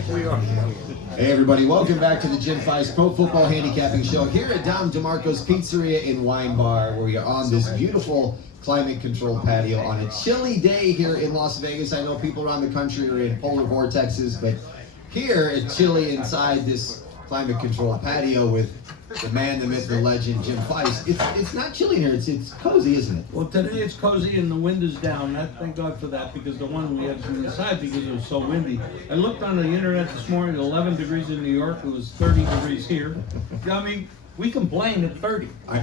Hey everybody, welcome back to the Jim Feist Pro Football Handicapping Show here at Dom DeMarco's Pizzeria and Wine Bar, where we are on this beautiful climate-controlled patio on a chilly day here in Las Vegas. I know people around the country are in polar vortexes, but here it's chilly inside this climate-controlled patio with the man, the myth, the legend, Jim Feist. It's not chilly here. It's cozy, isn't it? Well, today it's cozy and the wind is down. Thank God for that, because the one we had to inside because it was so windy. I looked on the internet this morning. 11 degrees in New York. It was 30 degrees here. I mean, we complain at 30. I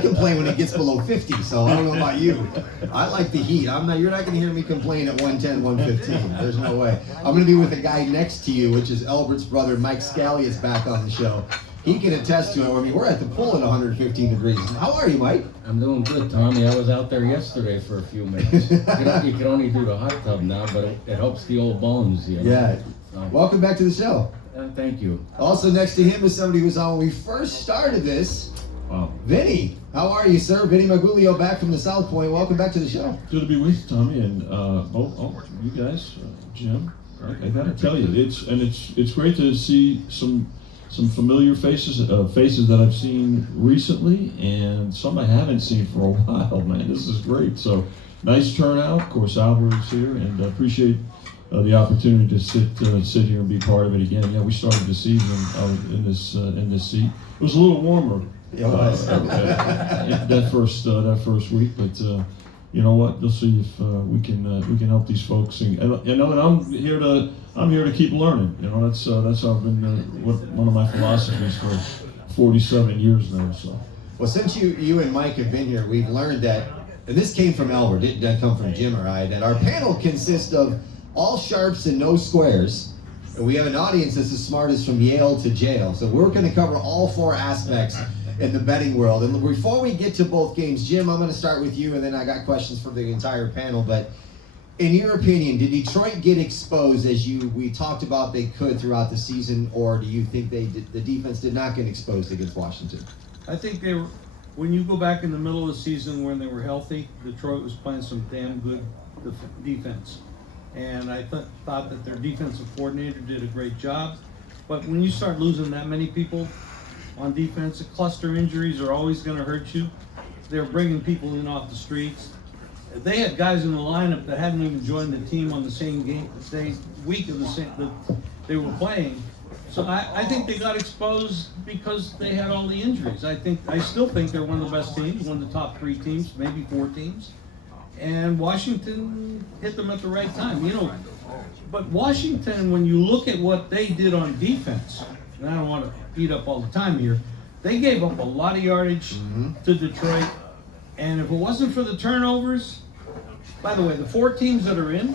complain when it gets below 50. So I don't know about you. I like the heat. You're not going to hear me complain at 110, 115. There's no way. I'm going to be with a guy next to you, which is Albert's brother, Mike Scalleat, is back on the show. He can attest to it. I mean, we're at the pool at 115 degrees. How are you, Mike? I'm doing good, Tommy. I was out there yesterday for a few minutes. You can only do the hot tub now, but it helps the old bones, you know? Yeah. Welcome back to the show. Thank you. Also next to him is somebody who was on when we first started this. Wow. Vinny, how are you, sir? Vinny Magliulo back from the South Point. Welcome back to the show. Good to be with you, Tommy, and you guys, Jim. I gotta tell you, it's great to see some familiar faces that I've seen recently, and some I haven't seen for a while. Man, this is great. So nice turnout. Of course, Albert is here, and I appreciate the opportunity to sit here and be part of it again. Yeah, we started the season in this seat. It was a little warmer that first week, but you know what? We'll see if we can help these folks. And I'm here to keep learning. You know, that's how I've been one of my philosophies for 47 years now. So. Well, since you and Mike have been here, we've learned that, and this came from Albert, it didn't come from Jim or I, that our panel consists of all sharps and no squares. And we have an audience that's as smart as from Yale to jail. So we're going to cover all four aspects in the betting world. And before we get to both games, Jim, I'm going to start with you, and then I got questions for the entire panel. But in your opinion, did Detroit get exposed as we talked about they could throughout the season, or do you think the defense did not get exposed against Washington? I think they were. When you go back in the middle of the season when they were healthy, Detroit was playing some damn good defense. And I thought that their defensive coordinator did a great job. But when you start losing that many people on defense, the cluster injuries are always going to hurt you. They're bringing people in off the streets. They had guys in the lineup that hadn't even joined the team on the same week of the same that they were playing. So I think they got exposed because they had all the injuries. I still think they're one of the best teams, one of the top 3 teams, maybe 4 teams. And Washington hit them at the right time, you know. But Washington, when you look at what they did on defense, and I don't want to beat up all the time here, they gave up a lot of yardage to Detroit. And if it wasn't for the turnovers, by the way, the 4 teams that are in,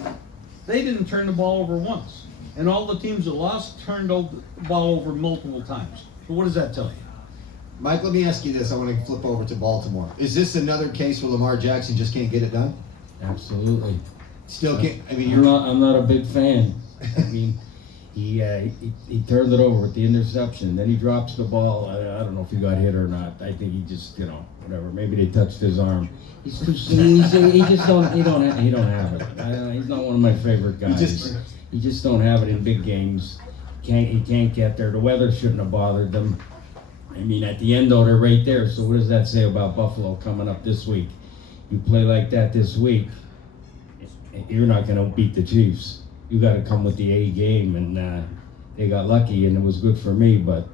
they didn't turn the ball over once. And all the teams that lost turned the ball over multiple times. So what does that tell you? Mike, let me ask you this. I want to flip over to Baltimore. Is this another case where Lamar Jackson just can't get it done? Absolutely. Still can't. I mean, I'm not a big fan. I mean, he turned it over with the interception. Then he drops the ball. I don't know if he got hit or not. I think he just, whatever. Maybe they touched his arm. He's too. He don't have it. He's not one of my favorite guys. He just don't have it in big games. He can't get there. The weather shouldn't have bothered them. I mean, at the end, though, they're right there. So what does that say about Buffalo coming up this week? You play like that this week, you're not going to beat the Chiefs. You got to come with the A game, and they got lucky, and it was good for me. But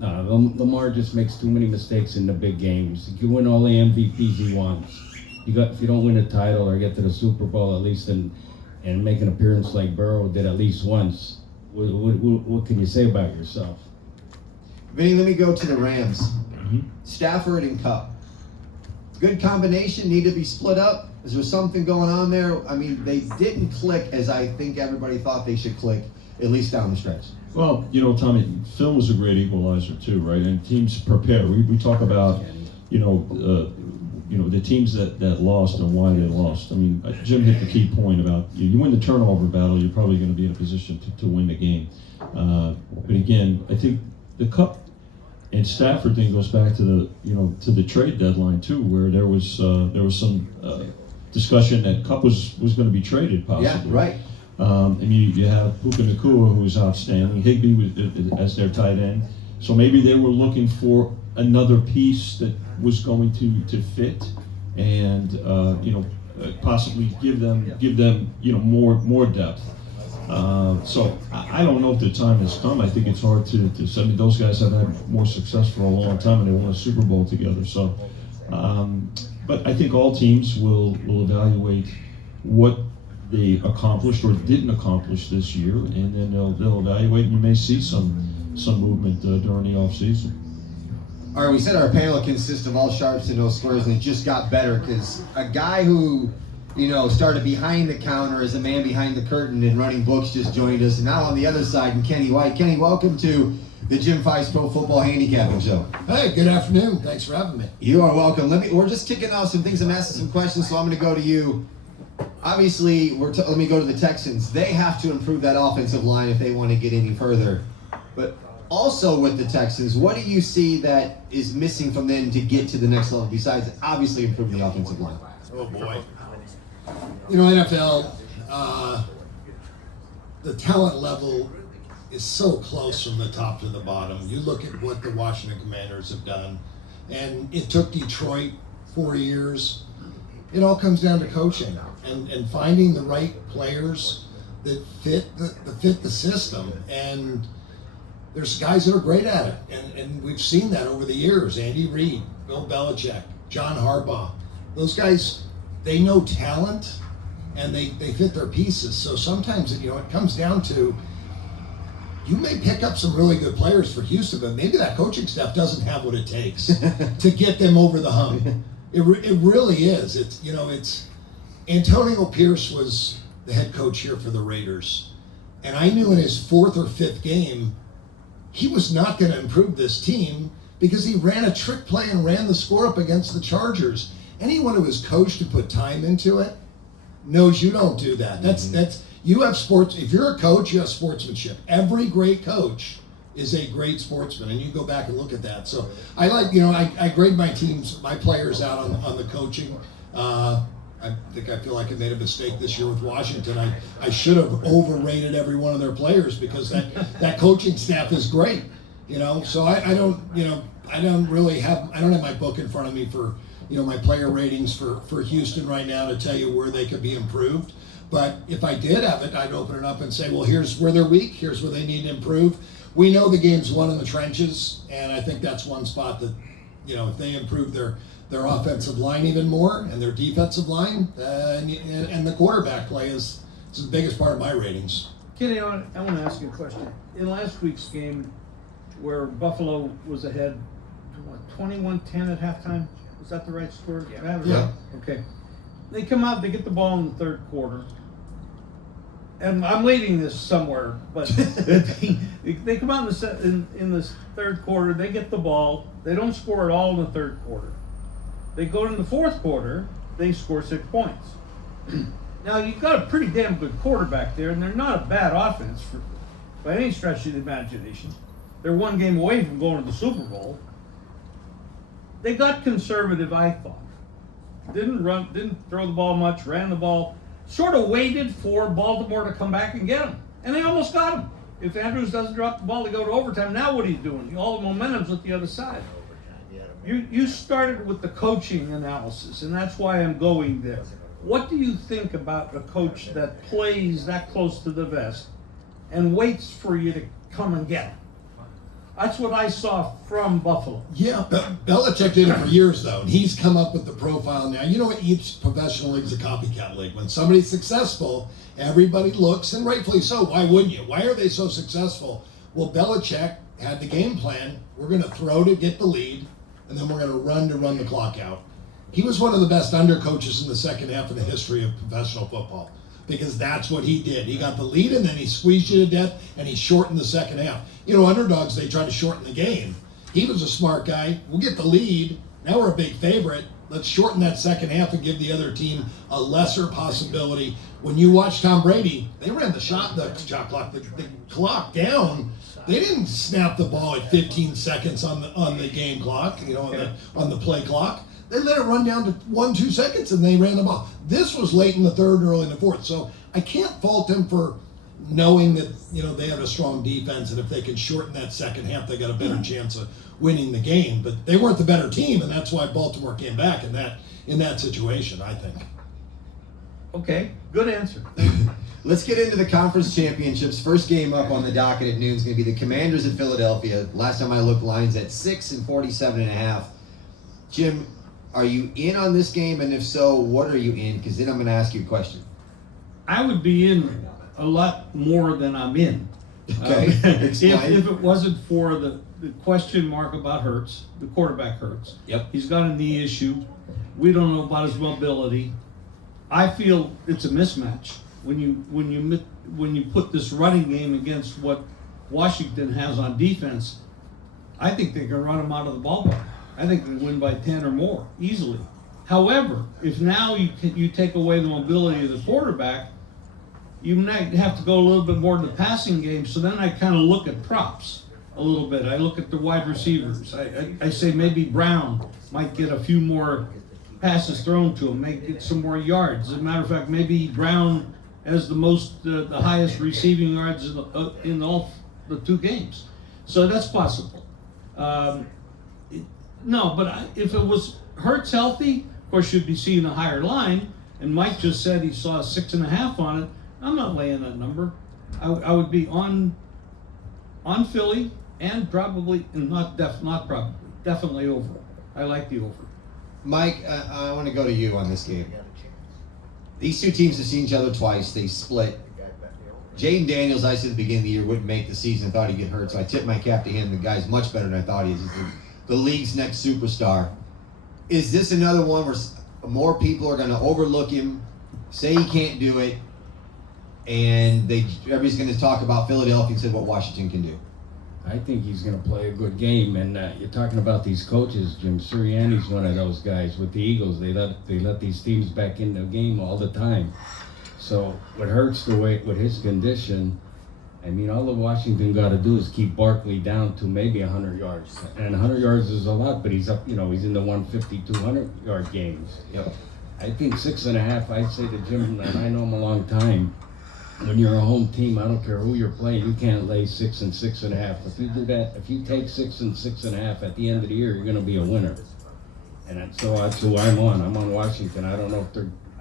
Lamar just makes too many mistakes in the big games. He can win all the MVPs he wants. If you don't win a title or get to the Super Bowl at least, and make an appearance like Burrow did at least once, what can you say about yourself? Vinny, let me go to the Rams. Stafford and Kupp. Good combination, need to be split up. Is there something going on there? I mean, they didn't click as I think everybody thought they should click, at least down the stretch. Well, Tommy, film is a great equalizer too, right? And teams prepare. We talk about, the teams that lost and why they lost. I mean, Jim hit the key point about you win the turnover battle, you're probably going to be in a position to win the game. But again, I think the Kupp and Stafford thing goes back to the trade deadline too, where there was some discussion that Kupp was going to be traded possibly. Yeah, right. I mean, you have Puka Nacua, who is outstanding. Higbee as their tight end. So maybe they were looking for another piece that was going to fit, and possibly give them more depth. So I don't know if the time has come. I think it's hard to say. I mean, those guys have had more success for a long time, and they won a Super Bowl together. So, but I think all teams will evaluate what they accomplished or didn't accomplish this year, and then they'll evaluate. And you may see some movement during the offseason. All right, we said our panel consists of all sharps and no squares, and it just got better because a guy who, started behind the counter as a man behind the curtain and running books just joined us, and now on the other side, and Kenny White. Kenny, welcome to the Jim Feist Pro Football Handicapping Show. Hey, good afternoon. Thanks for having me. You are welcome. We're just kicking off some things. I'm asking some questions, so I'm going to go to you. Obviously, let me go to the Texans. They have to improve that offensive line if they want to get any further. But also with the Texans, what do you see that is missing from them to get to the next level besides obviously improving the offensive line? Oh, boy. NFL, the talent level is so close from the top to the bottom. You look at what the Washington Commanders have done, and it took Detroit 4 years. It all comes down to coaching and finding the right players that fit the system. And there's guys that are great at it, and we've seen that over the years. Andy Reid, Bill Belichick, John Harbaugh. Those guys, they know talent, and they fit their pieces. So sometimes it comes down to, you may pick up some really good players for Houston, but maybe that coaching staff doesn't have what it takes to get them over the hump. It really is. It's Antonio Pierce was the head coach here for the Raiders, and I knew in his 4th or 5th game he was not going to improve this team because he ran a trick play and ran the score up against the Chargers. Anyone who is coached to put time into it knows you don't do that. That's you have sports. If you're a coach, you have sportsmanship. Every great coach is a great sportsman, and you go back and look at that. So I grade my players out on the coaching. I feel like I made a mistake this year with Washington. I should have overrated every one of their players because that coaching staff is great. So I don't have my book in front of me for my player ratings for Houston right now to tell you where they could be improved. But if I did have it, I'd open it up and say, well, here's where they're weak, here's where they need to improve. We know the game's won in the trenches, and I think that's one spot that, if they improve their offensive line even more and their defensive line, and the quarterback play is the biggest part of my ratings. Kenny, I want to ask you a question. In last week's game, where Buffalo was ahead, 21-10 at halftime, was that the right score? Yeah. Okay. They come out, they get the ball in the 3rd quarter. And I'm leading this somewhere, but they come out in this 3rd quarter, they get the ball, they don't score at all in the 3rd quarter. They go in the 4th quarter, they score 6 points. Now, you've got a pretty damn good quarterback there, and they're not a bad offense by any stretch of the imagination. They're one game away from going to the Super Bowl. They got conservative, I thought. Didn't throw the ball much, ran the ball, sort of waited for Baltimore to come back and get him. And they almost got him. If Andrews doesn't drop the ball, they go to overtime. Now what are you doing? All the momentum's with the other side. You started with the coaching analysis, and that's why I'm going there. What do you think about a coach that plays that close to the vest and waits for you to come and get him? That's what I saw from Buffalo. Yeah, Belichick did it for years, though, and he's come up with the profile now. Each professional league is a copycat league. When somebody's successful, everybody looks, and rightfully so. Why wouldn't you? Why are they so successful? Well, Belichick had the game plan. We're going to throw to get the lead, and then we're going to run the clock out. He was one of the best under coaches in the second half of the history of professional football, because that's what he did. He got the lead, and then he squeezed you to death, and he shortened the second half. Underdogs, they try to shorten the game. He was a smart guy. We'll get the lead. Now we're a big favorite. Let's shorten that second half and give the other team a lesser possibility. When you watch Tom Brady, they ran the clock down. They didn't snap the ball at 15 seconds on the game clock, on the play clock. They let it run down to 1-2 seconds, and they ran the ball. This was late in the 3rd, early in the 4th. So I can't fault them for knowing that, you know, they have a strong defense, and if they can shorten that second half, they got a better chance of winning the game. But they weren't the better team, and that's why Baltimore came back in that situation, I think. Okay, good answer. Let's get into the conference championships. First game up on the docket at noon is going to be the Commanders at Philadelphia. Last time I looked, lines at 6 and 47.5. Jim, are you in on this game? And if so, what are you in? Because then I'm going to ask you a question. I would be in a lot more than I'm in. Okay, If explain. it wasn't for the question mark about Hurts, the quarterback Hurts. Yep. He's got a knee issue. We don't know about his mobility. I feel it's a mismatch when you put this running game against what Washington has on defense. I think they can run him out of the ballpark. I think they win by 10 or more easily. However, if now you take away the mobility of the quarterback, you might have to go a little bit more to the passing game. So then I kind of look at props a little bit. I look at the wide receivers. I say maybe Brown might get a few more passes thrown to him, may get some more yards. As a matter of fact, maybe Brown has the highest receiving yards in all the two games. So that's possible. If it was Hurts healthy, of course you'd be seeing a higher line. And Mike just said he saw 6.5 on it. I'm not laying that number. I would be on Philly and probably, and definitely over. I like the over. Mike, I want to go to you on this game. These two teams have seen each other twice. They split. Jaden Daniels, I said at the beginning of the year, wouldn't make the season. I thought he'd get hurt, so I tipped my cap to him. The guy's much better than I thought he is. He's the league's next superstar. Is this another one where more people are going to overlook him, say he can't do it, and everybody's going to talk about Philadelphia instead of what Washington can do? I think he's going to play a good game, and you're talking about these coaches. Jim Sirianni's one of those guys with the Eagles. They let these teams back in the game all the time. So what hurts with his condition, I mean, all that Washington got to do is keep Barkley down to maybe 100 yards, and 100 yards is a lot. But he's up, he's in the 150, 200 yard games. Yep. I think 6.5. I'd say to Jim, and I know him a long time. When you're a home team, I don't care who you're playing, you can't lay 6 and 6.5. If you do that, if you take 6 and 6.5 at the end of the year, you're going to be a winner. And so that's who I'm on. I'm on Washington. I don't know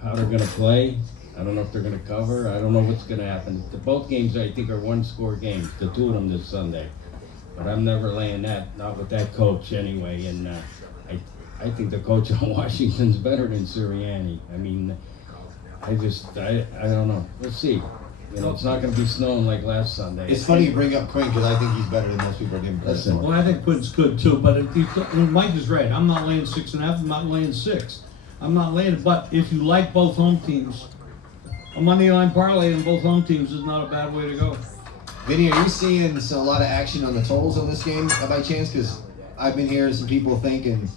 how they're going to play. I don't know if they're going to cover. I don't know what's going to happen. Both games, I think, are one-score games. The two of them this Sunday. But I'm never laying that, not with that coach anyway. And I think the coach on Washington's better than Sirianni. I mean, I don't know. Let's see. It's not going to be snowing like last Sunday. It's funny you bring up Quinn because I think he's better than most people are giving credit for. Well, I think Quinn's good too, but Mike is right. I'm not laying 6.5. I'm not laying 6. I'm not laying it. But if you like both home teams, a money line parlay in both home teams is not a bad way to go. Vinny, are you seeing a lot of action on the totals on this game by chance? Because I've been hearing some people thinking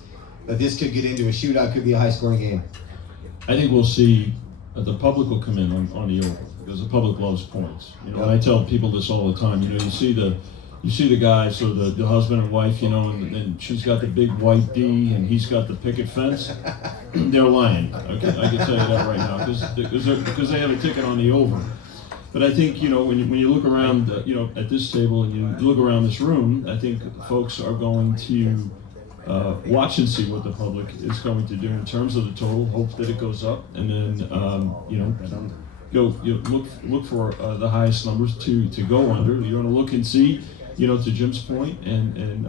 that this could get into a shootout, could be a high-scoring game. I think we'll see the public will come in on the over because the public loves points. And I tell people this all the time. You see the guy, so the husband and wife, and she's got the big white D and he's got the picket fence. They're lying. Okay, I can tell you that right now because they have a ticket on the over. But I think when you look around at this table and you look around this room, I think folks are going to watch and see what the public is going to do in terms of the total. Hope that it goes up, and then look for the highest numbers to go under. You're going to look and see, to Jim's point and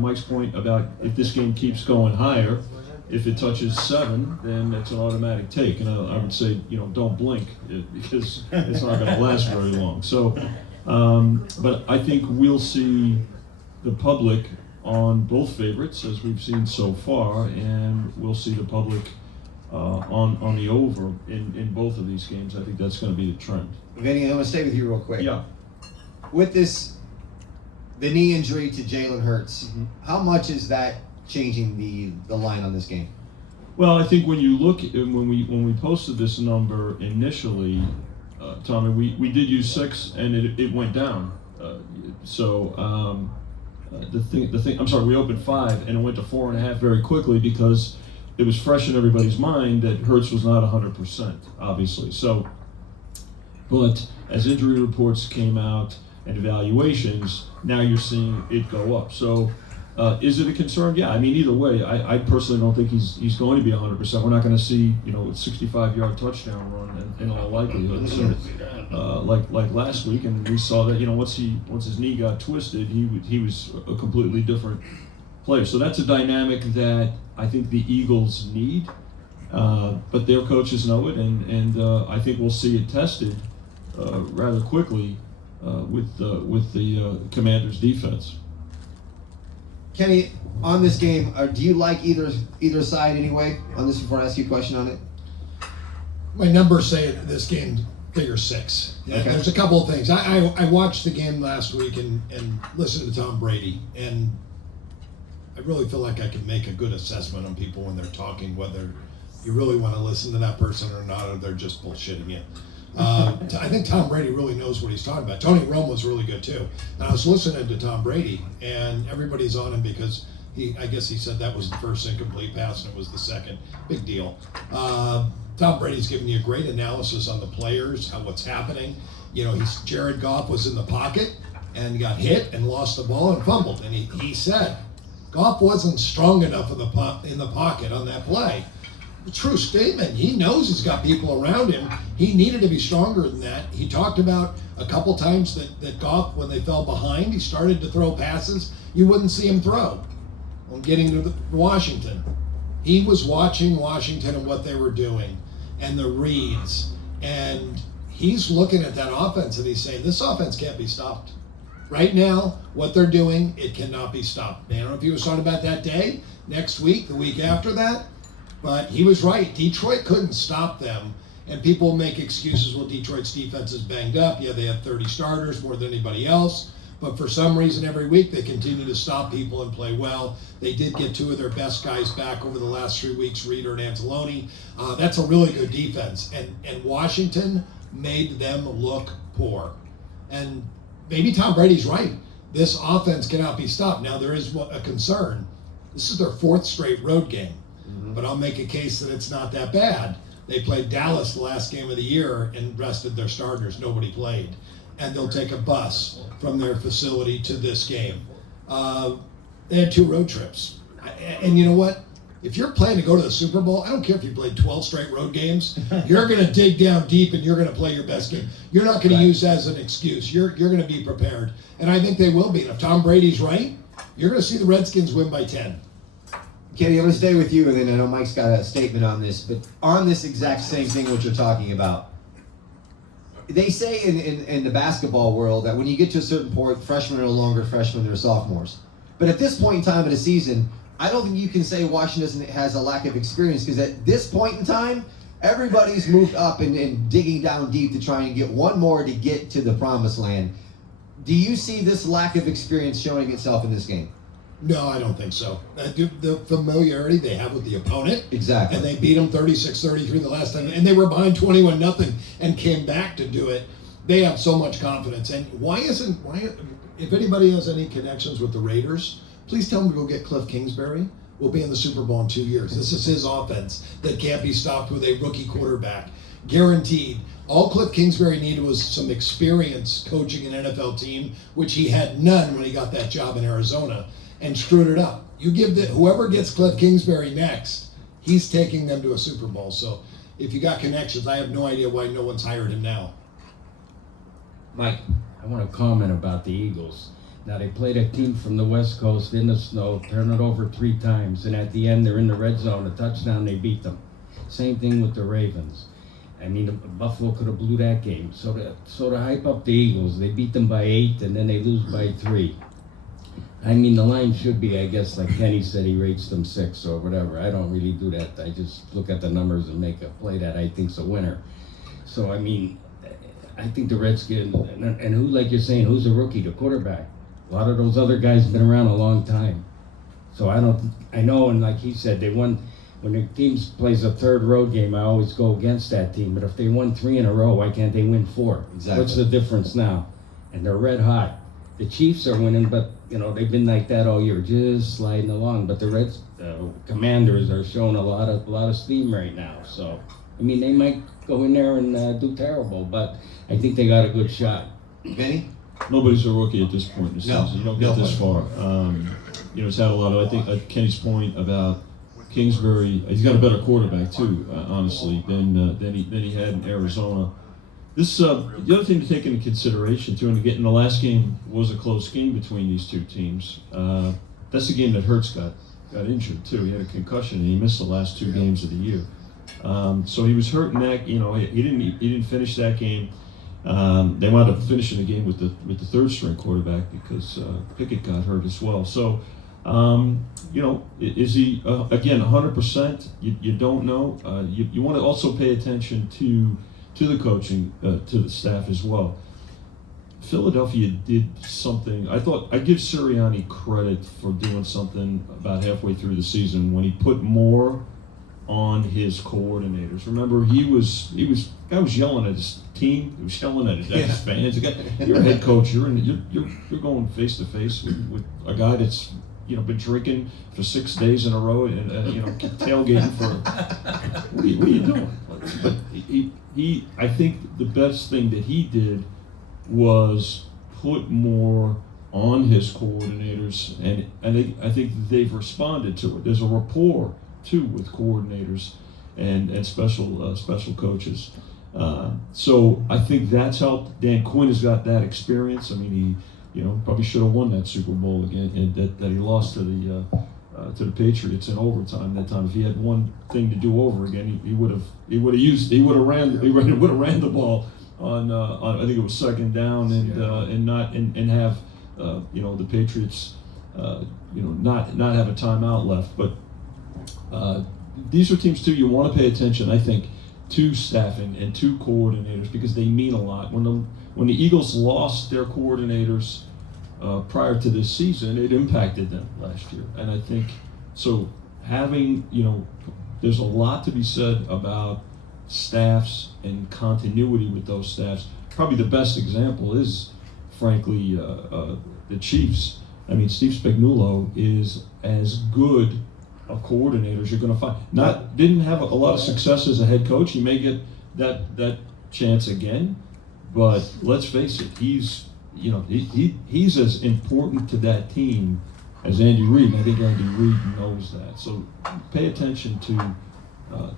Mike's point about if this game keeps going higher. If it touches 7, then it's an automatic take, and I would say don't blink because it's not going to last very long. So, but I think we'll see the public on both favorites as we've seen so far, and we'll see the public on the over in both of these games. I think that's going to be the trend. Vinny, I'm going to stay with you real quick. Yeah. With the knee injury to Jalen Hurts, how much is that changing the line on this game? Well, I think when you look when we posted this number initially, Tommy, we did use 6 and it went down. The thing. I'm sorry. We opened 5 and it went to 4.5 very quickly because it was fresh in everybody's mind that Hurts was not 100%, obviously. So But as injury reports came out and evaluations, now you're seeing it go up. So is it a concern? Yeah, I mean, either way, I personally don't think he's going to be 100%. We're not going to see, a 65-yard touchdown run in all likelihood. So, like last week, and we saw that, once his knee got twisted, he was a completely different player. So that's a dynamic that I think the Eagles need, but their coaches know it, and I think we'll see it tested rather quickly with the Commanders' defense. Kenny, on this game, do you like either side anyway on this before I ask you a question on it? My numbers say this game figure 6. Yeah, Okay. There's a couple of things. I watched the game last week and listened to Tom Brady, and I really feel like I can make a good assessment on people when they're talking, whether you really want to listen to that person or not, or they're just bullshitting you. I think Tom Brady really knows what he's talking about. Tony Romo was really good too. And I was listening to Tom Brady, and everybody's on him because I guess he said that was the first incomplete pass and it was the second. Big deal. Tom Brady's giving you a great analysis on the players, what's happening. Jared Goff was in the pocket and got hit and lost the ball and fumbled. And he said Goff wasn't strong enough in the pocket on that play. True statement. He knows he's got people around him. He needed to be stronger than that. He talked about a couple times that Goff, when they fell behind, he started to throw passes you wouldn't see him throw. On getting to Washington, he was watching Washington and what they were doing and the reads, and he's looking at that offense and he's saying, this offense can't be stopped. Right now, what they're doing, it cannot be stopped. I don't know if he was talking about that day, next week, the week after that, but he was right. Detroit couldn't stop them. And people make excuses, well, Detroit's defense is banged up. Yeah, they have 30 starters, more than anybody else. But for some reason, every week, they continue to stop people and play well. They did get 2 of their best guys back over the last 3 weeks, Reader and Anzalone. That's a really good defense. And Washington made them look poor. And maybe Tom Brady's right. This offense cannot be stopped. Now, there is a concern. This is their 4th straight road game. But I'll make a case that it's not that bad. They played Dallas the last game of the year and rested their starters. Nobody played. And they'll take a bus from their facility to this game. They had 2 road trips. And you know what? If you're planning to go to the Super Bowl, I don't care if you played 12 straight road games. You're going to dig down deep and you're going to play your best game. You're not going to use that as an excuse. You're going to be prepared. And I think they will be. And if Tom Brady's right, you're going to see the Redskins win by 10. Kenny, I'm going to stay with you, and then I know Mike's got a statement on this, but on this exact same thing what you're talking about, they say in the basketball world that when you get to a certain point, freshmen are no longer freshmen, they're sophomores. But at this point in time of the season, I don't think you can say Washington has a lack of experience, because at this point in time, everybody's moved up and digging down deep to try and get one more to get to the promised land. Do you see this lack of experience showing itself in this game? No, I don't think so. The familiarity they have with the opponent. Exactly. And they beat them 36-33 the last time. And they were behind 21-0 and came back to do it. They have so much confidence. And if anybody has any connections with the Raiders, please tell them to go get Cliff Kingsbury. We'll be in the Super Bowl in 2 years. This is his offense that can't be stopped with a rookie quarterback. Guaranteed. All Cliff Kingsbury needed was some experience coaching an NFL team, which he had none when he got that job in Arizona, and screwed it up. You give whoever gets Cliff Kingsbury next, he's taking them to a Super Bowl. So if you got connections, I have no idea why no one's hired him now. Mike. I want to comment about the Eagles. Now, they played a team from the West Coast in the snow, turned it over 3 times, and at the end, they're in the red zone, a touchdown, they beat them. Same thing with the Ravens. I mean, Buffalo could have blew that game. So to hype up the Eagles, they beat them by 8, and then they lose by 3. I mean, the line should be, I guess, like Kenny said, he rates them 6 or whatever. I don't really do that. I just look at the numbers and make a play that I think's a winner. So, I mean, I think the Redskins, and who, like you're saying, who's the rookie, the quarterback? A lot of those other guys have been around a long time. So I know, and like he said, they won. When the team plays a 3rd road game, I always go against that team. But if they won 3 in a row, why can't they win 4? Exactly. What's the difference now? And they're red hot. The Chiefs are winning, but they've been like that all year, just sliding along. But the Commanders are showing a lot of steam right now. So I mean, they might go in there and do terrible. But I think they got a good shot. Vinny? Nobody's a rookie at this point in the No, season. You don't get this far. It's had a lot of, I think, Kenny's point about Kingsbury, he's got a better quarterback too, honestly, than he had in Arizona. This the other thing to take into consideration too, and again, the last game was a close game between these two teams. That's the game that Hurts got injured too. He had a concussion and he missed the last 2 games of the year. So he was hurt in that. He didn't finish that game. They wound up finishing the game with the third string quarterback because Pickett got hurt as well. So. Is he again 100%? You don't know. You want to also pay attention to the coaching, to the staff as well. Philadelphia did something. I give Sirianni credit for doing something about halfway through the season when he put more on his coordinators. Remember, guy was yelling at his team. He was yelling at his fans. You're a head coach. You're going face to face with a guy that's been drinking for 6 days in a row and tailgating for. What are you doing? But I think the best thing that he did was put more on his coordinators, and I think they've responded to it. There's a rapport too with coordinators and special coaches. So I think that's helped. Dan Quinn has got that experience. I mean, he probably should have won that Super Bowl again, and that he lost to the Patriots in overtime that time. If he had one thing to do over again, he would have ran the ball on I think it was second down and have the Patriots not have a timeout left. But these are teams too. You want to pay attention, I think, to staffing and to coordinators because they mean a lot. When the Eagles lost their coordinators prior to this season, it impacted them last year. And I think, so having, there's a lot to be said about staffs and continuity with those staffs. Probably the best example is, frankly, the Chiefs. I mean, Steve Spagnuolo is as good a coordinator as you're going to find. Didn't have a lot of success as a head coach. He may get that chance again. But let's face it, he's as important to that team as Andy Reid. I think Andy Reid knows that. So pay attention to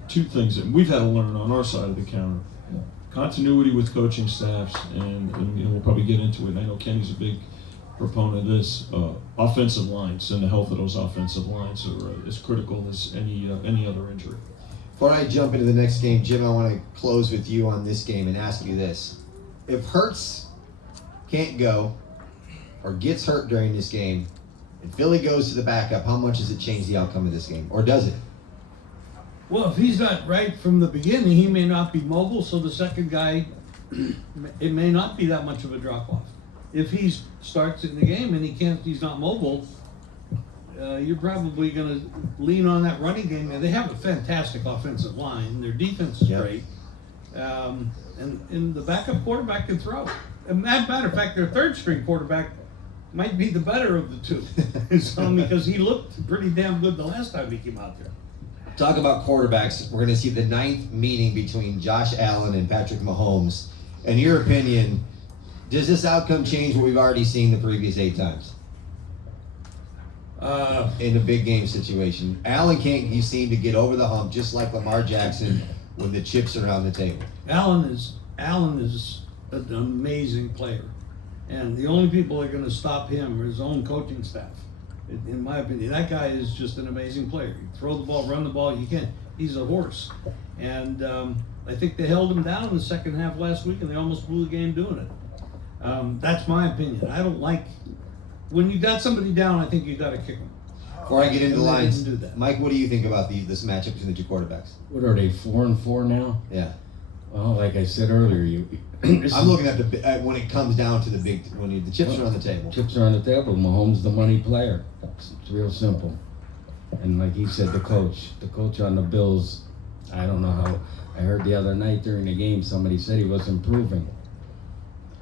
2 things that we've had to learn on our side of the counter: continuity with coaching staffs, and we'll probably get into it. And I know Kenny's a big proponent of this. Offensive lines and the health of those offensive lines are as critical as any other injury. Before I jump into the next game, Jim, I want to close with you on this game and ask you this. If Hurts can't go or gets hurt during this game and Philly goes to the backup, how much does it change the outcome of this game? Or does it? Well, if he's not right from the beginning, he may not be mobile, so the second guy, it may not be that much of a drop-off. If he starts in the game and he's not mobile, you're probably going to lean on that running game. And they have a fantastic offensive line. Their defense is great. And the backup quarterback can throw. As a matter of fact, their third string quarterback might be the better of the two. Because he looked pretty damn good the last time he came out there. Talk about quarterbacks. We're going to see the 9th meeting between Josh Allen and Patrick Mahomes. In your opinion, does this outcome change what we've already seen the previous 8 times? In a big game situation. Allen can't seem to get over the hump just like Lamar Jackson when the chips are on the table. Allen is an amazing player. And the only people that are going to stop him are his own coaching staff. In my opinion, that guy is just an amazing player. You throw the ball, run the ball, he's a horse. And I think they held him down in the second half last week and they almost blew the game doing it. That's my opinion. I don't like, when you got somebody down, I think you got to kick them. Before I get into the lines, do that. Mike, what do you think about this matchup between the 2 quarterbacks? What are they, 4-4 now? Yeah. Well, like I said earlier, I'm looking at when it comes down to the chips are on the table. Chips are on the table. Mahomes the money player. It's real simple. And like he said, the coach on the Bills, I don't know how. I heard the other night during the game somebody said he was improving.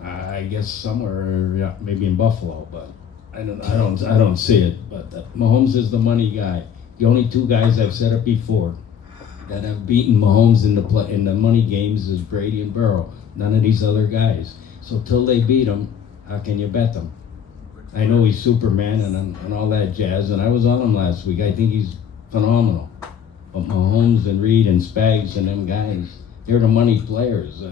I guess somewhere, maybe in Buffalo, but I don't see it. But Mahomes is the money guy. The only 2 guys, I've said it before, that have beaten Mahomes in the money games is Brady and Burrow. None of these other guys. So till they beat him, how can you bet them? I know he's Superman and all that jazz, and I was on him last week. I think he's phenomenal. But Mahomes and Reed and Spags and them guys, they're the money players.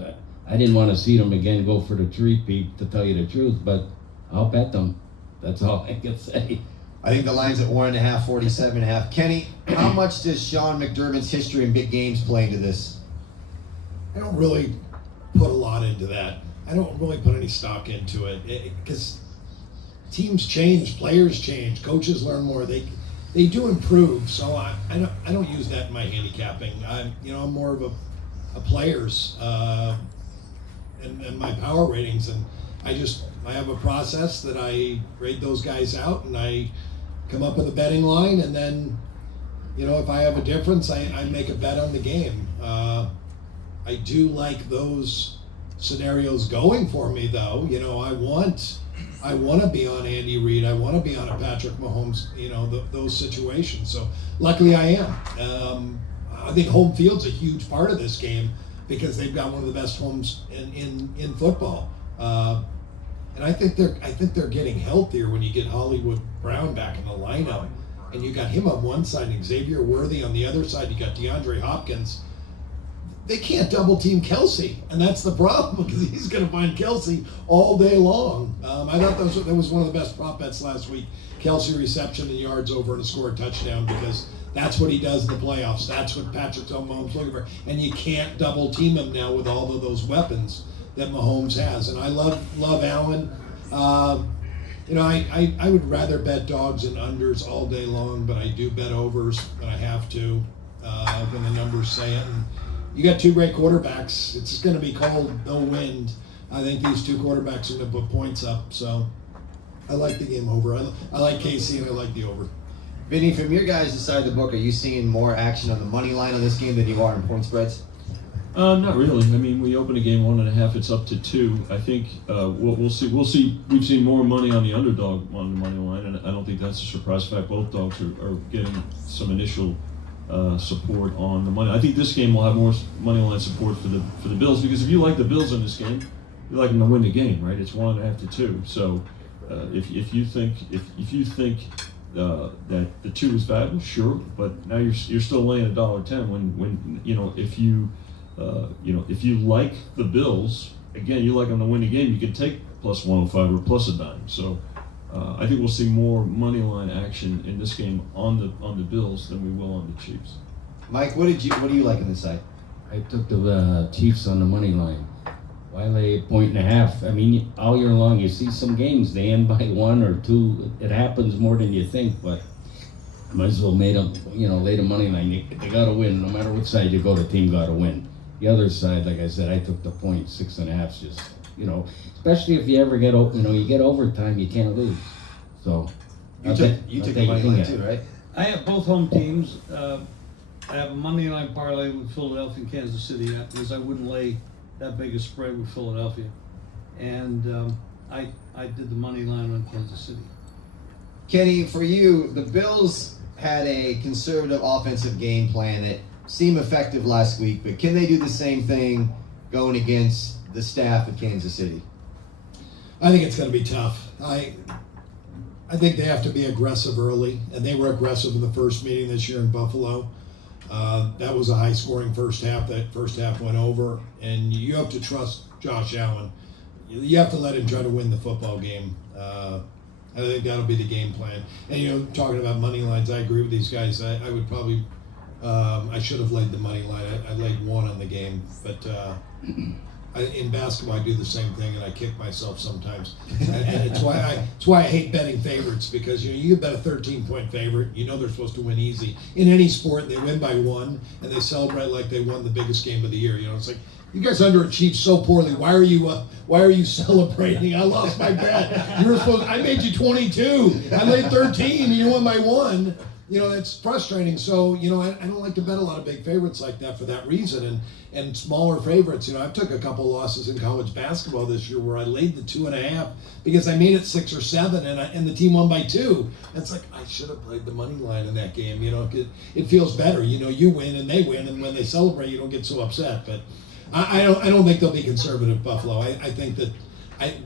I didn't want to see them again go for the three-peat, to tell you the truth, but I'll bet them. That's all I can say. I think the line's at 1.5, 47.5. Kenny, how much does Sean McDermott's history in big games play into this? I don't really put a lot into that. I don't really put any stock into it because teams change, players change, coaches learn more. They do improve. So I don't use that in my handicapping. I'm more of a players and my power ratings, and I have a process that I grade those guys out, and I come up with a betting line, and then if I have a difference, I make a bet on the game. I do like those scenarios going for me, though. I want to be on Andy Reid. I want to be on a Patrick Mahomes. Those situations. So luckily, I am. I think home field's a huge part of this game because they've got one of the best homes in football. And I think they're getting healthier when you get Hollywood Brown back in the lineup, and you got him on one side and Xavier Worthy on the other side. You got DeAndre Hopkins. They can't double team Kelsey, and that's the problem because he's going to find Kelsey all day long. I thought that was one of the best prop bets last week. Kelsey reception and yards over and a scored touchdown, because that's what he does in the playoffs. That's what Patrick Mahomes looking for, and you can't double team him now with all of those weapons that Mahomes has. And I love Allen. I would rather bet dogs and unders all day long, but I do bet overs when I have to when the numbers say it. And you got two great quarterbacks. It's going to be cold, no wind. I think these two quarterbacks are going to put points up. So I like the game over. I like KC and I like the over. Vinny, from your guys' side of the book, are you seeing more action on the money line on this game than you are in point spreads? Not really. I mean, we open a game 1.5. It's up to 2. I think we'll see. We've seen more money on the underdog on the money line, and I don't think that's a surprise. In fact, both dogs are getting some initial support on the money. I think this game will have more money line support for the Bills, because if you like the Bills in this game, you like them to win the game, right? It's 1.5 to 2. So if you think that the 2 is valuable, sure, but now you're still laying $1.10 when if you like the Bills, again, you like them to win the game, you can take plus 105 or plus a dime. So I think we'll see more money line action in this game on the Bills than we will on the Chiefs. Mike, what do you like in this side? I took the Chiefs on the money line. Why lay 1.5? I mean, all year long you see some games they end by 1 or 2. It happens more than you think, but might as well lay the money line. They got to win, no matter what side you go. The team got to win. The other side, like I said, I took the point. 6.5. Just especially if you ever get you get overtime, you can't lose. So You took the money line too, right? I have both home teams. I have a money line parlay with Philadelphia and Kansas City because I wouldn't lay that big a spread with Philadelphia, and I did the money line on Kansas City. Kenny, for you, the Bills had a conservative offensive game plan that seemed effective last week, but can they do the same thing going against the staff at Kansas City? I think it's going to be tough. I think they have to be aggressive early, and they were aggressive in the first meeting this year in Buffalo. That was a high-scoring first half. That first half went over, and you have to trust Josh Allen. You have to let him try to win the football game. I think that'll be the game plan. And talking about money lines, I agree with these guys. I would probably, I should have laid the money line. I laid 1 on the game, but in basketball I do the same thing, and I kick myself sometimes. And it's why I hate betting favorites, because you bet a 13-point favorite. They're supposed to win easy. In any sport, they win by 1, and they celebrate like they won the biggest game of the year. It's like, you guys underachieved so poorly. Why are you celebrating? I lost my bet. I made you 22. I laid 13, and you won by 1. it's frustrating. So, I don't like to bet a lot of big favorites like that for that reason. And smaller favorites, I've took a couple losses in college basketball this year where I laid the 2.5 because I made it 6 or 7 and the team won by 2. It's like, I should have played the money line in that game. It feels better. You win and they win, and when they celebrate, you don't get so upset. But I don't think they'll be conservative, Buffalo. I think that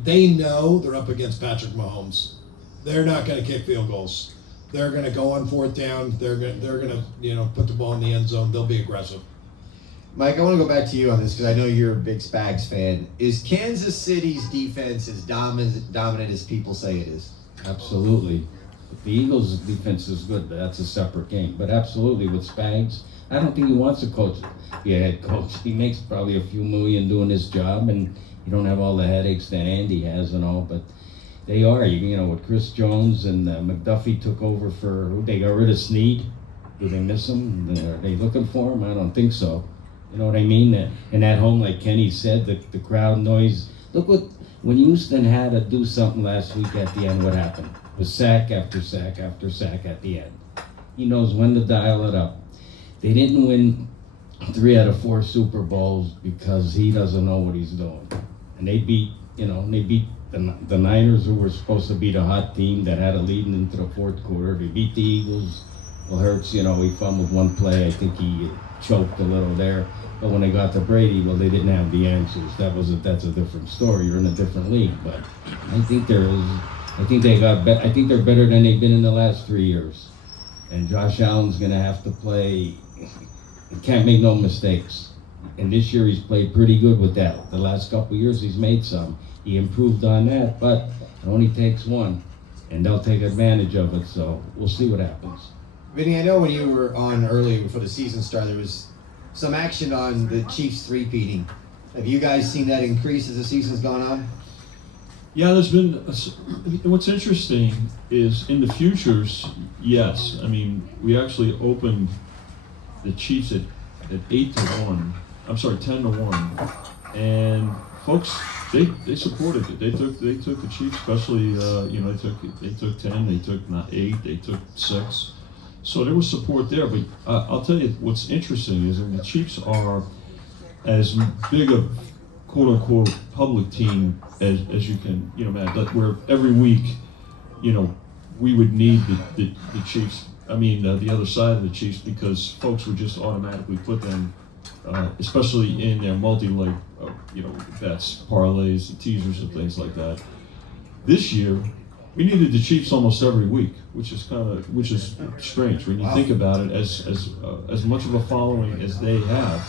they know they're up against Patrick Mahomes. They're not going to kick field goals. They're going to go on 4th down. They're going to put the ball in the end zone. They'll be aggressive. Mike, I want to go back to you on this because I know you're a big Spags fan. Is Kansas City's defense as dominant as people say it is? Absolutely. The Eagles' defense is good, but that's a separate game. But absolutely, with Spags, I don't think he wants to be a head coach. He makes probably a few million doing his job, and you don't have all the headaches that Andy has and all. But they are, with Chris Jones and McDuffie took over they got rid of Snead. Do they miss him? Are they looking for him? I don't think so. You know what I mean? And at home, like Kenny said, the crowd noise. Look when Houston had to do something last week at the end, what happened? It was sack after sack after sack at the end. He knows when to dial it up. They didn't win 3 out of 4 Super Bowls because he doesn't know what he's doing. And they beat the Niners, who were supposed to be the hot team that had a lead into the 4th quarter. They beat the Eagles. Well, Hurts, he fumbled one play. I think he choked a little there. But when they got to Brady, well, they didn't have the answers. That's a different story. You're in a different league. But I think they're better than they've been in the last 3 years. And Josh Allen's going to have to play. He can't make no mistakes. And this year he's played pretty good with that. The last couple of years he's made some. He improved on that, but it only takes one. And they'll take advantage of it. So we'll see what happens. Vinny, I know when you were on earlier before the season started, there was some action on the Chiefs three-peating. Have you guys seen that increase as the season's gone on? Yeah, there's been. What's interesting is in the futures, yes. I mean, we actually opened the Chiefs at 8-1. I'm sorry, 10-1, and folks, they supported it. They took the Chiefs, especially they took 10, they took 8, they took 6. So there was support there, but I'll tell you what's interesting is that the Chiefs are as big a quote-unquote public team as you can, Matt, that where every week, we would need the Chiefs, the other side of the Chiefs, because folks would just automatically put them, especially in their multi-leg, bets, parlays, teasers, and things like that. This year, we needed the Chiefs almost every week, which is strange when you think about it. As much of a following as they have,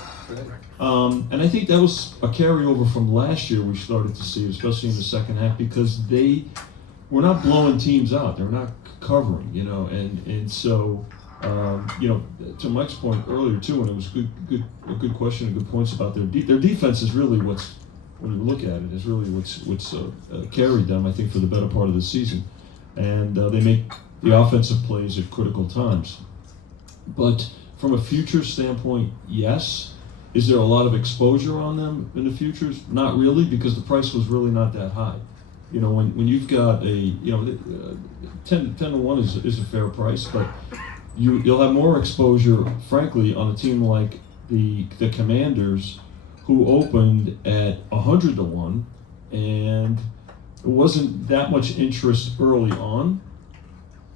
and I think that was a carryover from last year. We started to see, especially in the second half, because they were not blowing teams out. They're not covering, and so to Mike's point earlier too, and it was a good question and good points about their defense is really what's. When you look at it, is really what's carried them, I think, for the better part of the season. And they make the offensive plays at critical times. But from a future standpoint, yes. Is there a lot of exposure on them in the futures? Not really, because the price was really not that high. When you've got 10-1 is a fair price, but you'll have more exposure, frankly, on a team like the Commanders, who opened at 100-1, and it wasn't that much interest early on.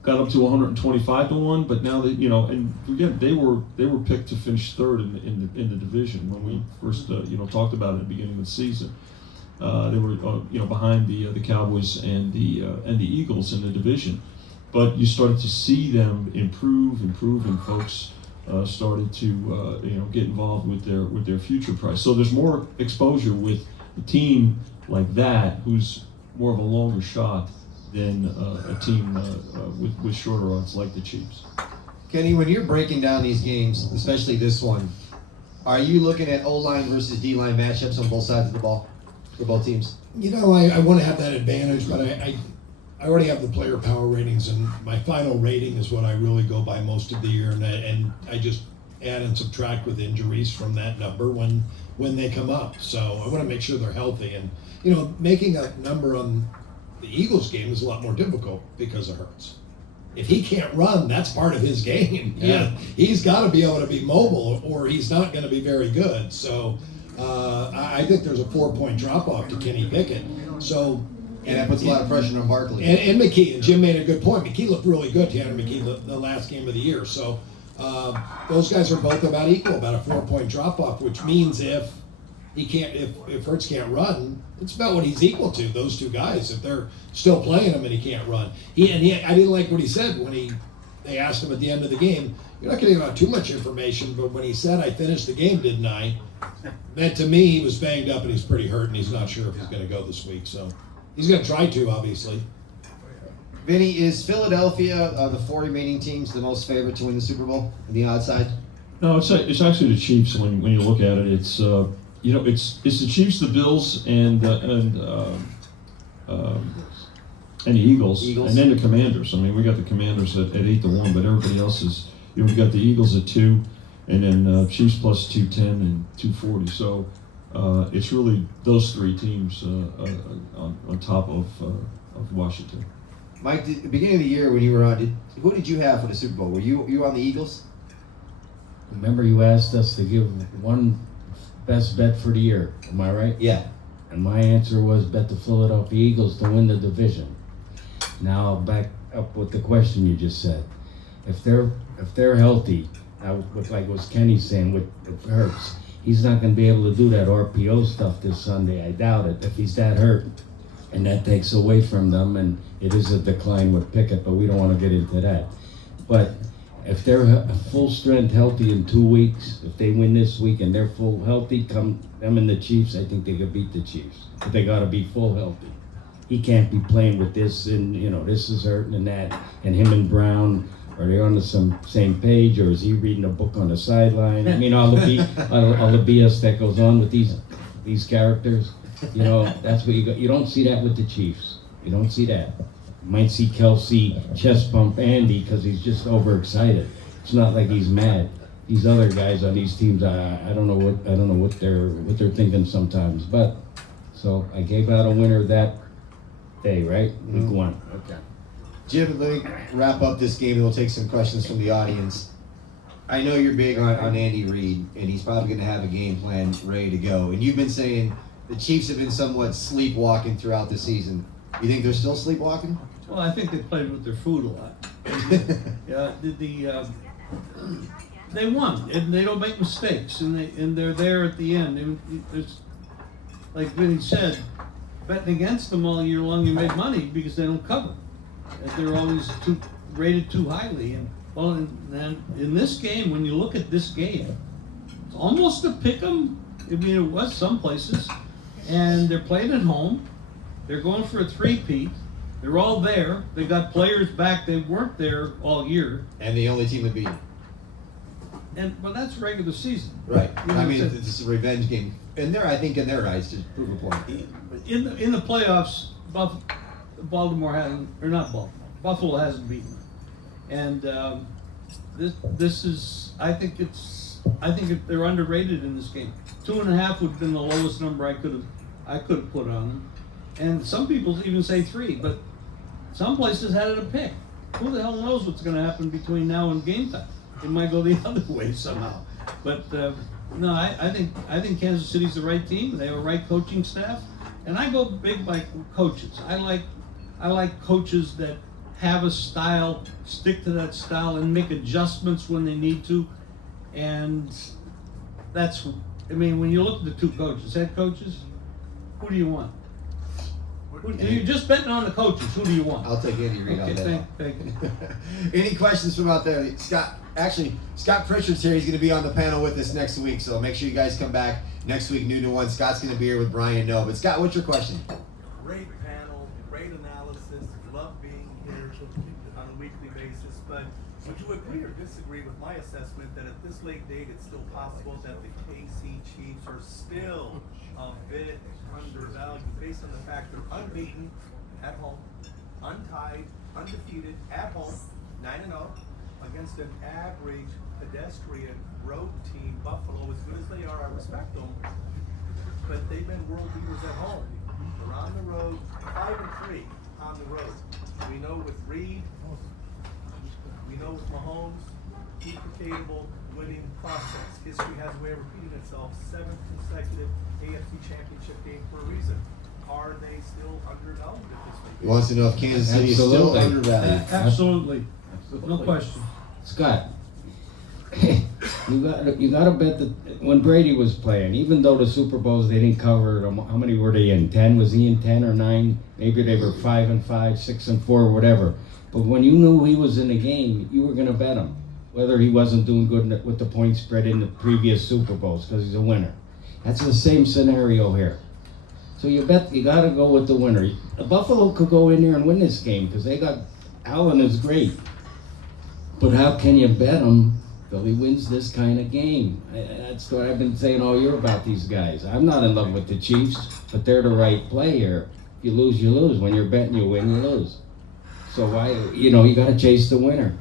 Got up to 125-1, but now that and again, they were picked to finish third in the division when we first talked about it at the beginning of the season. They were behind the Cowboys and the Eagles in the division, but you started to see them improve, and folks started to get involved with their future price. So there's more exposure with a team like that, who's more of a longer shot than a team with shorter odds like the Chiefs. Kenny, when you're breaking down these games, especially this one, are you looking at O-line versus D-line matchups on both sides of the ball for both teams? I want to have that advantage, but I already have the player power ratings, and my final rating is what I really go by most of the year, and I just add and subtract with injuries from that number when they come up. So I want to make sure they're healthy, and making a number on the Eagles game is a lot more difficult because of Hurts. if he can't run, that's part of his game. Yeah. He's got to be able to be mobile, or he's not going to be very good. So I think there's a 4-point drop off to Kenny Pickett. So. And that puts a lot of pressure on Barkley. And McKee, and Jim made a good point. McKee looked really good, Tanner McKee, the last game of the year. So those guys are both about equal, about a 4-point drop off, which means if Hurts can't run, it's about what he's equal to, those two guys, if they're still playing him and he can't run. I didn't like what he said when they asked him at the end of the game. You're not getting out too much information, but when he said, "I finished the game, didn't I?" That to me, he was banged up and he's pretty hurt, and he's not sure if he's going to go this week. So he's going to try to, obviously. Vinny, is Philadelphia, the 4 remaining teams, the most favorite to win the Super Bowl on the outside? No, it's actually the Chiefs. When you look at it, it's it's the Chiefs, the Bills, and the Eagles, and then the Commanders. I mean, we got the Commanders at 8-1, but everybody else is. We got the Eagles at 2, and then Chiefs plus 210 and 240. So it's really those 3 teams on top of Washington. Mike, at the beginning of the year when you were on, who did you have for the Super Bowl? Were you on the Eagles? Remember you asked us to give one best bet for the year, am I right? Yeah. And my answer was bet the Philadelphia Eagles to win the division. Now I'll back up with the question you just said. If they're healthy, like what Kenny saying with Hurts, he's not going to be able to do that RPO stuff this Sunday. I doubt it. If he's that hurt, and that takes away from them, and it is a decline with Pickett, but we don't want to get into that. But if they're full strength healthy in 2 weeks, if they win this week and they're full healthy, come them and the Chiefs, I think they could beat the Chiefs. But they got to be full healthy. He can't be playing with this and this is hurting and that. And him and Brown, are they on the same page, or is he reading a book on the sideline? I mean, all the BS that goes on with these characters. That's what you got. You don't see that with the Chiefs. You don't see that. You might see Kelsey chest bump Andy because he's just overexcited. It's not like he's mad. These other guys on these teams, I don't know what they're thinking sometimes. But so I gave out a winner that day, right? Week 1. Okay. Jim, let me wrap up this game and we'll take some questions from the audience. I know you're big on Andy Reid, and he's probably going to have a game plan ready to go. And you've been saying the Chiefs have been somewhat sleepwalking throughout the season. You think they're still sleepwalking? Well, I think they played with their food a lot. They won, and they don't make mistakes, and they're there at the end. It's like Vinny said, betting against them all year long, you make money because they don't cover. They're always rated too highly, and in this game, when you look at this game, it's almost a pick 'em. I mean, it was some places, and they're playing at home. They're going for a 3-peat. They're all there. They got players back. They weren't there all year. And the only team to beat. But that's regular season. Right. You know, I mean, it's a revenge game. And I think in their eyes, to prove a point. In the playoffs, Baltimore hasn't, or not Baltimore, Buffalo hasn't beaten them. And this is, I think they're underrated in this game. 2.5 would have been the lowest number I could have put on them. And some people even say 3, but some places had it a pick. Who the hell knows what's going to happen between now and game time? It might go the other way somehow. But no, I think Kansas City's the right team. They have a right coaching staff, and I go big by coaches. I like coaches that have a style, stick to that style, and make adjustments when they need to. And that's, I mean, when you look at the 2 coaches, head coaches, who do you want? If you're just betting on the coaches, who do you want? I'll take Andy Reid on that. Thank you. Any questions from out there? Scott Pritchard's here. He's going to be on the panel with us next week, so make sure you guys come back next week, noon to 1. Scott's going to be here with Brian Noe. But Scott, what's your question? Great panel, great analysis. Love being here on a weekly basis. But would you agree or disagree with my assessment that at this late date, it's still possible that the KC Chiefs are still a bit undervalued based on the fact they're unbeaten at home, untied, undefeated at home, 9-0 against an average pedestrian road team. Buffalo, as good as they are, I respect them, but they've been world beaters at home. They're on the road, 5-3 on the road. We know with Reed, You know, with Mahomes, duplicatable winning process. History has a way of repeating itself. 7th consecutive AFC Championship game for a reason. Are they still undervalued at this He point? wants to know if Kansas City is still Absolutely. undervalued. Absolutely, no Absolutely. question. Scott, you gotta bet that when Brady was playing, even though the Super Bowls they didn't cover them, how many were they in? 10? Was he in 10 or 9? Maybe they were 5-5, 6-4, whatever. But when you knew he was in the game, you were gonna bet him, whether he wasn't doing good with the point spread in the previous Super Bowls because he's a winner. That's the same scenario here. So you gotta go with the winner. Buffalo could go in there and win this game because they got Allen is great. But how can you bet him till he wins this kind of game? That's what I've been saying all year about these guys. I'm not in love with the Chiefs, but they're the right play here. If you lose, you lose. When you're betting, you win, you lose. So why, you gotta chase the winner.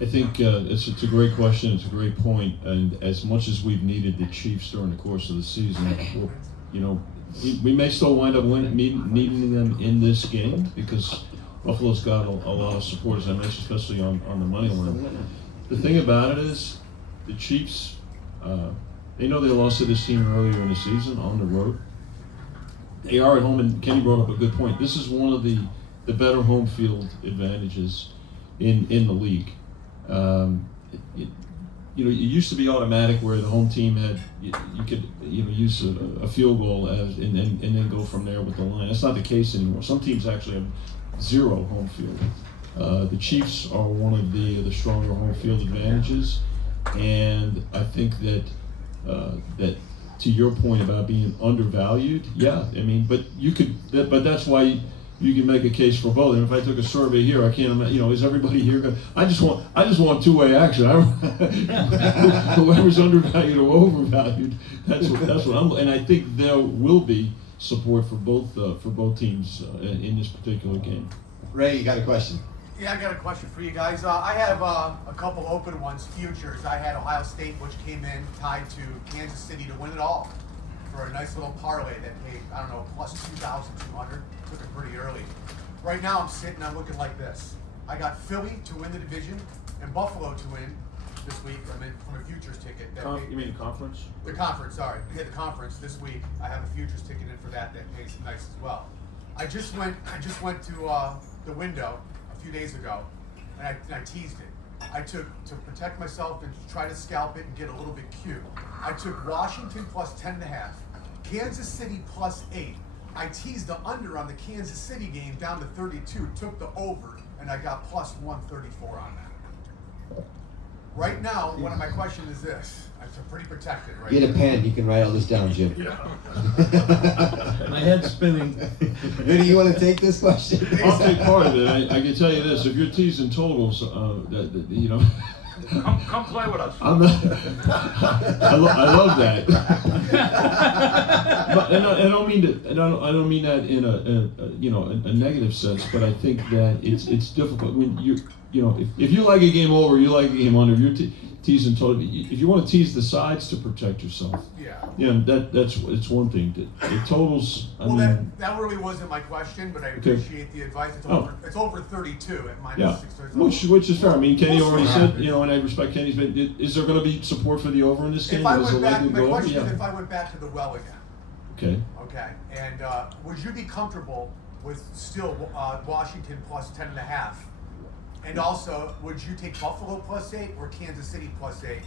I think it's a great question. It's a great point. And as much as we've needed the Chiefs during the course of the season, we may still wind up needing them in this game because Buffalo's got a lot of support, as I mentioned, especially on the money line. The thing about it is, the Chiefs, they know they lost to this team earlier in the season on the road. They are at home, and Kenny brought up a good point. This is one of the better home field advantages in the league. It used to be automatic where the home team had you could use a field goal and then go from there with the line. That's not the case anymore. Some teams actually have 0 home field. The Chiefs are one of the stronger home field advantages, and I think that to your point about being undervalued, but that's why you can make a case for both. And if I took a survey here, I can't imagine, is everybody here going? I just want two-way action. Whoever's undervalued or overvalued, that's what I'm. And I think there will be support for both teams in this particular game. Ray, you got a question? Yeah, I got a question for you guys. I have a couple open ones, futures. I had Ohio State, which came in tied to Kansas City to win it all for a nice little parlay that paid, I don't know, plus 2,200. Took it pretty early. Right now I'm looking like this. I got Philly to win the division and Buffalo to win this week from a futures ticket. You mean conference? The conference, sorry. We had the conference this week. I have a futures ticket in for that pays nice as well. I just went to the window a few days ago and I teased it. I took, to protect myself and to try to scalp it and get a little bit cute, I took Washington plus 10.5, Kansas City plus 8. I teased the under on the Kansas City game down to 32, took the over, and I got plus 134 on that. Right now, one of my questions is this. I'm pretty protected right Get a here. pen. You can write all this down, Jim. My head's spinning. Vinny, you want to take this question? I'll take part of it. I can tell you this: if you're teasing totals, Come play with us. I'm not, I love that. But I don't mean that in a negative sense. But I think that it's difficult when if you like a game over, you like a game under. If you're teasing total. If you want to tease the sides to protect yourself, it's one thing. The totals. That really wasn't my question, but I appreciate the advice. It's over 32 at minus 6. Which is fair. I mean, Kenny already said, and I respect Kenny's. But is there going to be support for the over in this game? My question is if I went back to the well again. Okay. Okay, and would you be comfortable with still Washington plus 10.5? And also, would you take Buffalo plus 8 or Kansas City plus 8?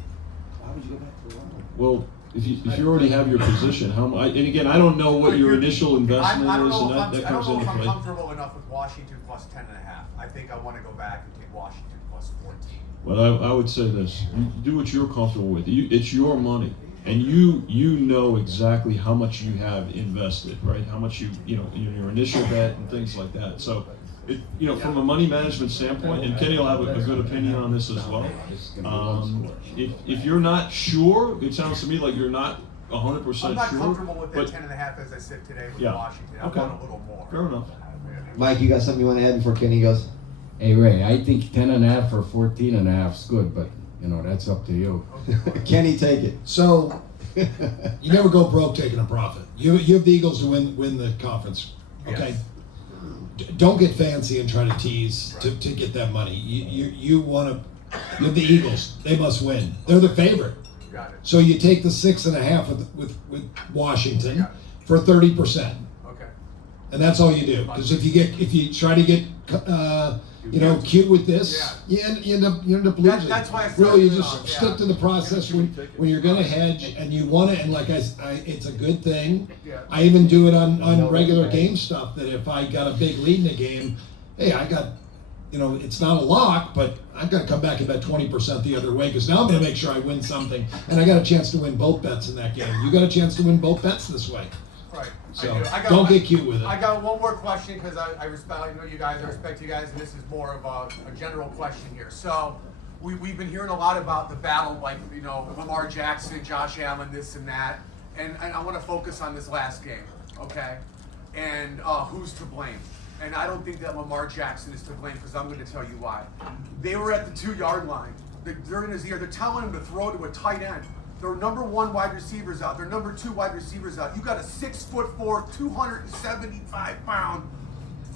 Why would you go back to the well? Well, if you already have your position, and again, I don't know what your initial investment is, and that comes into if I'm play. comfortable enough with Washington plus 10.5. I think I want to go back and take Washington plus 14. Well, I would say this: you do what you're comfortable with. It's your money, and you know exactly how much you have invested, right? How much your initial bet and things like that. So. From a money management standpoint, and Kenny will have a good opinion on this as well. If you're not sure, it sounds to me like you're not 100% sure. I'm not comfortable with that 10.5 as I said today with Washington. I want a little more. Fair enough. Mike, you got something you want to add before Kenny goes? Hey Ray, I think 10.5 or 14.5 is good, but that's up to you. Kenny, take it. So, you never go broke taking a profit. You have the Eagles to win the conference. Okay. Yes. don't get fancy and try to tease to get that money. You want to. You're the Eagles. They must win. They're the favorite. Got it. So you take the 6.5 with Washington Yeah. for 30%, Okay. and that's all you do. Because if you try to get cute with this, you end up losing. That's why I said, really, you you just know, yeah. stick to the process when you're going to hedge and you want it. And like it's a good thing. Yeah. I even do it on regular game stuff. That if I got a big lead in a game, hey, I got. It's not a lock, but I'm going to come back and bet 20% the other way because now I'm going to make sure I win something. And I got a chance to win both bets in that game. You got a chance to win both bets this way. Right. So I do. don't get cute with it. I got one more question because I know you guys, I respect you guys, and this is more of a general question here. So we've been hearing a lot about the battle, like, Lamar Jackson, Josh Allen, this and that. And I want to focus on this last game, okay? And who's to blame? And I don't think that Lamar Jackson is to blame because I'm going to tell you why. They were at the 2-yard line. During his ear, they're telling him to throw to a tight end. Their number 1 wide receivers out. Their number 2 wide receivers out. You got a 6'4", 275-pound,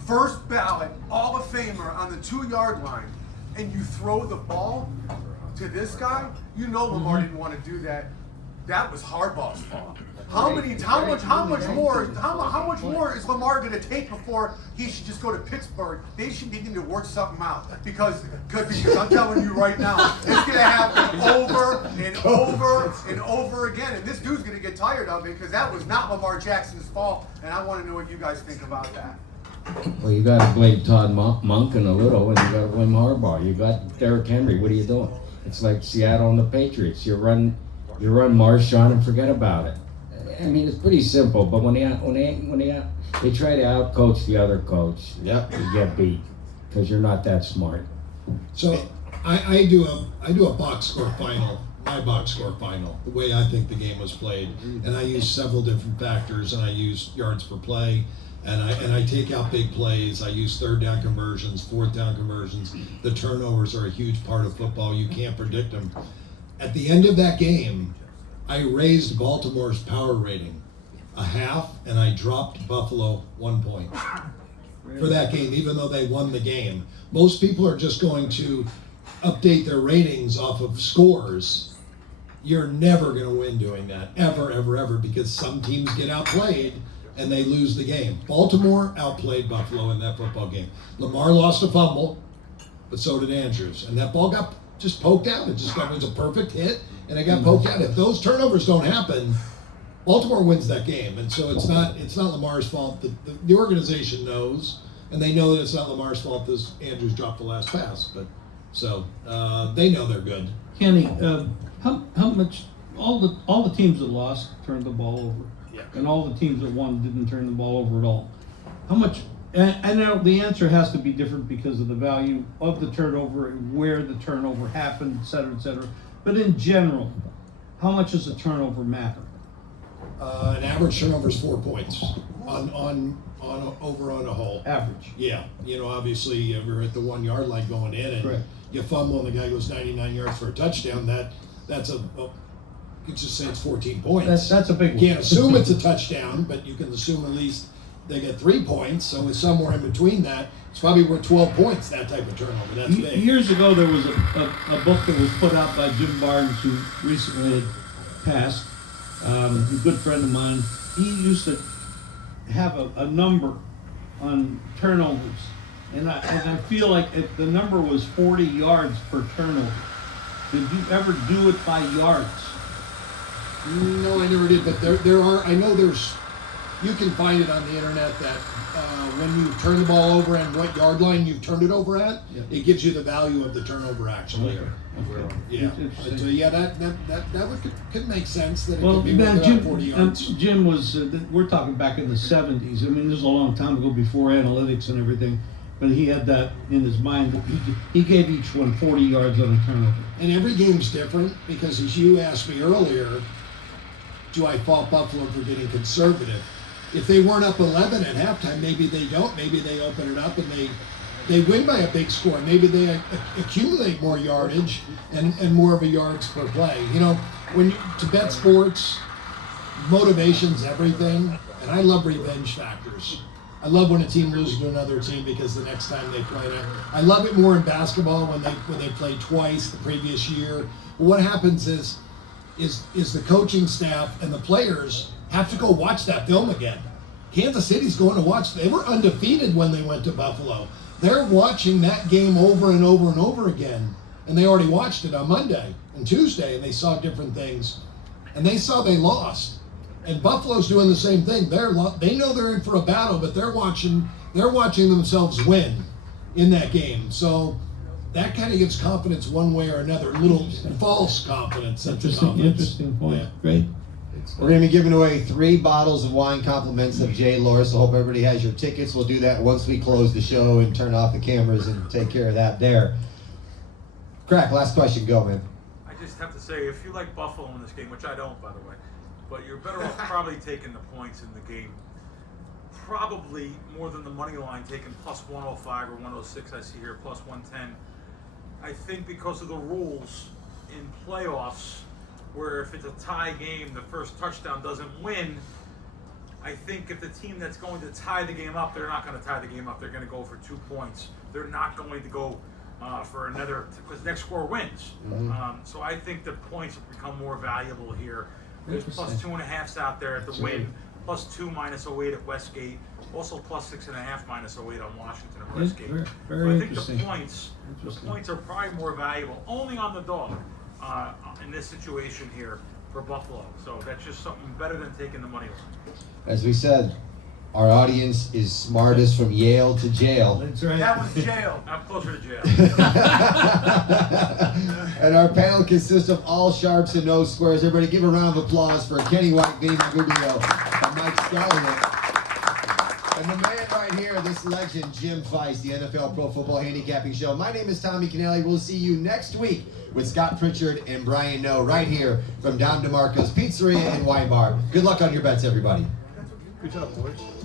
first ballot Hall of Famer on the 2-yard line, and you throw the ball to this guy. Lamar didn't want to do that. That was Harbaugh's fault. How much more is Lamar going to take before he should just go to Pittsburgh? They should begin to work something out because I'm telling you right now, it's going to happen over and over and over again, and this dude's going to get tired of it because that was not Lamar Jackson's fault, and I want to know what you guys think about that. Well, you got to blame Todd Monken a little, and you got to blame Harbaugh. You got Derrick Henry. What are you doing? It's like Seattle and the Patriots. You run Marshawn and forget about it. I mean, it's pretty simple, but when they try to outcoach the other coach, Yep. you get beat because you're not that smart. So I do a box score final, my box score final, the way I think the game was played, and I use several different factors, and I use yards per play, and I take out big plays. I use 3rd down conversions, 4th down conversions. The turnovers are a huge part of football. You can't predict them. At the end of that game, I raised Baltimore's power rating a half, and I dropped Buffalo 1 point for that game, even though they won the game. Most people are just going to update their ratings off of scores. You're never going to win doing that, ever, ever, ever, because some teams get outplayed and they lose the game. Baltimore outplayed Buffalo in that football game. Lamar lost a fumble, but so did Andrews, and that ball got just poked out. It was a perfect hit, and it got poked out. If those turnovers don't happen, Baltimore wins that game, and so it's not Lamar's fault. The organization knows, and they know that it's not Lamar's fault that Andrews dropped the last pass. But so they know they're good. Kenny, how much all the teams that lost turned the ball over, and all the teams that won didn't turn the ball over at all. How much? And I know the answer has to be different because of the value of the turnover and where the turnover happened, et cetera, et cetera. But in general, how much does a turnover matter? An average turnover is 4 points on a whole. Average. Yeah, obviously you're at the 1 yard line going in, and Correct. you fumble, and the guy goes 99 yards for a touchdown. That's you could just say it's 14 points. That's a big one. You can't assume it's a touchdown, but you can assume at least they get 3 points. So it's somewhere in between that. It's probably worth 12 points, that type of turnover. That's big. Years ago, there was a book that was put out by Jim Barnes, who recently had passed. A good friend of mine. He used to have a number on turnovers, and I feel like if the number was 40 yards per turnover. Did you ever do it by yards? No, I never did, but there are, I know you can find it on the internet that when you turn the ball over and what yard line you've turned it over at, it gives you the value of the turnover actually. Okay. Yeah. Interesting. So yeah, that could make sense that it Well, could be man, worth about 40 yards. Jim was, we're talking back in the 70s. I mean, this is a long time ago before analytics and everything, but he had that in his mind. That he gave each one 40 yards on a turnover. And every game's different because, as you asked me earlier, do I fault Buffalo for getting conservative? If they weren't up 11 at halftime, maybe they don't. Maybe they open it up and they win by a big score. Maybe they accumulate more yardage and more of a yards per play. To bet sports, motivation's everything, and I love revenge factors. I love when a team loses to another team because the next time they play it. I love it more in basketball when they play twice the previous year. But what happens is the coaching staff and the players have to go watch that film again. Kansas City's going to watch. They were undefeated when they went to Buffalo. They're watching that game over and over and over again. And they already watched it on Monday and Tuesday, and they saw different things. And they saw they lost. And Buffalo's doing the same thing. They know they're in for a battle, but they're watching themselves win in that game. So that kind of gives confidence one way or another. A little false confidence. Interesting point. Yeah. Great. We're going to be giving away 3 bottles of wine compliments of Jay Loris, so hope everybody has your tickets. We'll do that once we close the show and turn off the cameras and take care of that there. Crack, last question. Go, man. I just have to say, if you like Buffalo in this game, which I don't, by the way, but you're better off probably taking the points in the game. Probably more than the money line, taking plus 105 or 106. I see here plus 110. I think because of the rules in playoffs, where if it's a tie game, the first touchdown doesn't win. I think if the team that's going to tie the game up, they're not going to tie the game up. They're going to go for 2 points. They're not going to go for another, because next score wins. So I think the points have become more valuable here. There's plus 2.5s out there at the win, plus 2 minus 08 at Westgate, also plus 6.5 minus 08 on Washington and Westgate. Very So I think interesting. the points are probably more valuable only on the dog in this situation here for Buffalo. So that's just something better than taking the money line. As we said, our audience is smartest from Yale to jail. That's right. That was jail. I'm closer to jail. And our panel consists of all sharps and no squares. Everybody give a round of applause for Kenny White, Vinny Magliulo, and Mike Scalleat. And the man right here, this legend, Jim Feist, the NFL Pro Football Handicapping Show. My name is Tommy Canale. We'll see you next week with Scott Pritchard and Brian Noe right here from Dom DeMarco's Pizzeria and Wine Bar. Good luck on your bets, everybody. Good job, boys.